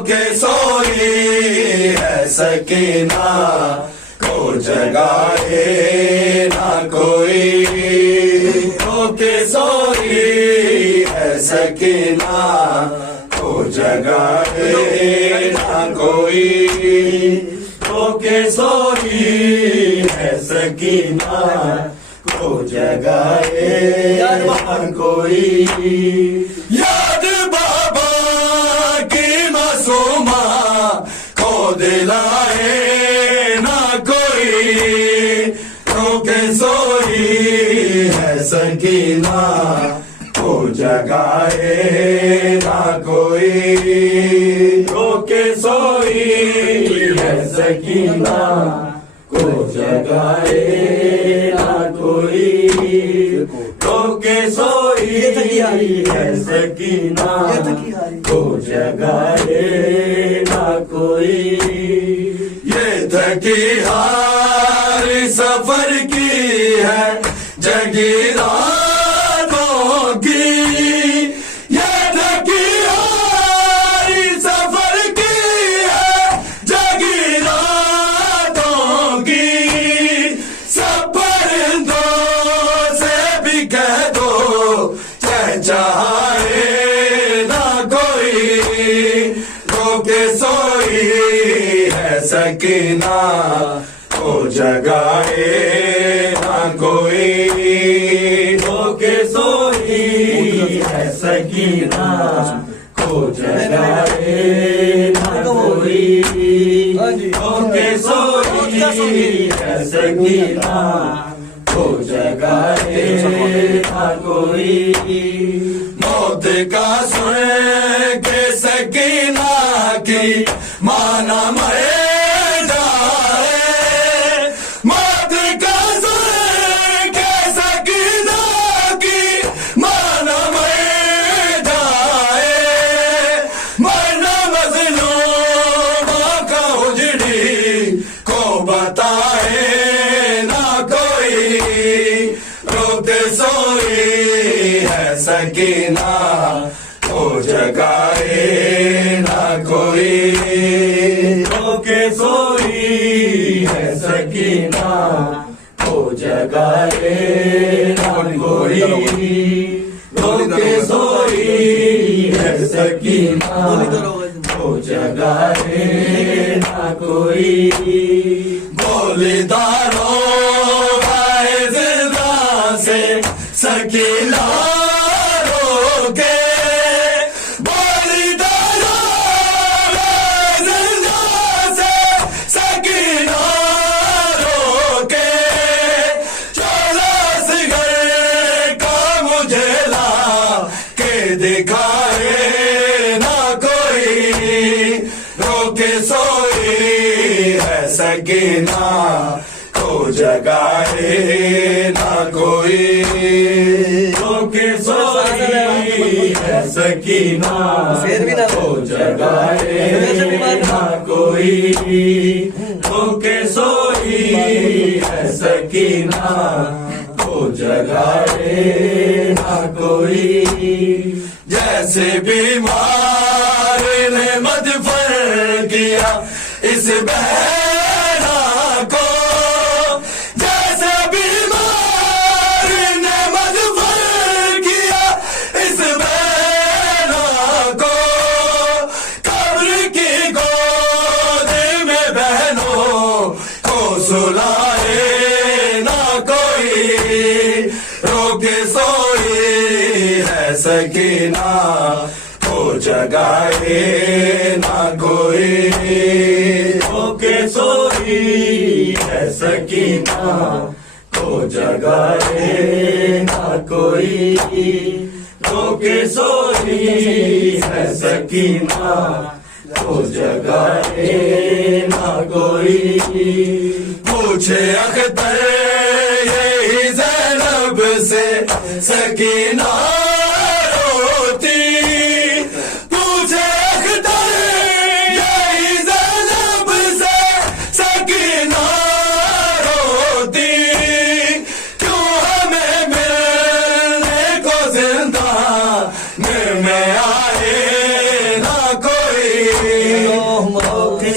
के सोई है सकीना, को जगाए ना कोई। के सोई है सकीना, को जगाए ना कोई। के सोई है सकीना, को जगाए ना कोई। याद बाबा की मासूमा, को दिलाए ना कोई। के सोई है सकीना, को जगाए ना कोई। के सोई है सकीना, को जगाए ना कोई। के सोई है सकीना, को जगाए ना कोई। ये थकी हार सफर की है जगी रातों की। ये थकी हार सफर की है जगी रातों की। सफर दो से भी कह दो, चाहे ना कोई। के सोई है सकीना, को जगाए ना कोई। के सोई है सकीना, को जगाए ना कोई। के सोई है सकीना, को जगाए ना कोई। मौत का सुन के सकीना की माना मरे जाए। मौत का सुन के सकीना की माना मरे जाए। मरना मजलूम का उजड़ी, को बताए ना कोई। रोके सोई है सकीना, को जगाए ना कोई। के सोई है सकीना, को जगाए ना कोई। के सोई है सकीना, को जगाए ना कोई। बोलीदारों आए जिंदा से सकीना रोके। दिखाए ना कोई। रोके सोई है सकीना, को जगाए ना कोई। रोके सोई है सकीना, को जगाए ना कोई। रोके सोई है सकीना, को जगाए ना कोई। जैसे बीमार ने मदफन किया इस बहना को। जैसे बीमार ने मदफन किया इस बहना को। कब्र की गोद में बहनों को सुलाए ना कोई। रोके सोई है सकीना, को जगाए ना कोई। के सोई है सकीना, को जगाए ना कोई। के सोई है सकीना, को जगाए ना कोई। पूछे अख्तर यही ज़ैनब से सकीना रोती। पूछे अख्तर यही ज़ैनब से सकीना रोती। क्यों हमें मिलने को जिंदा में आए ना कोई। कोई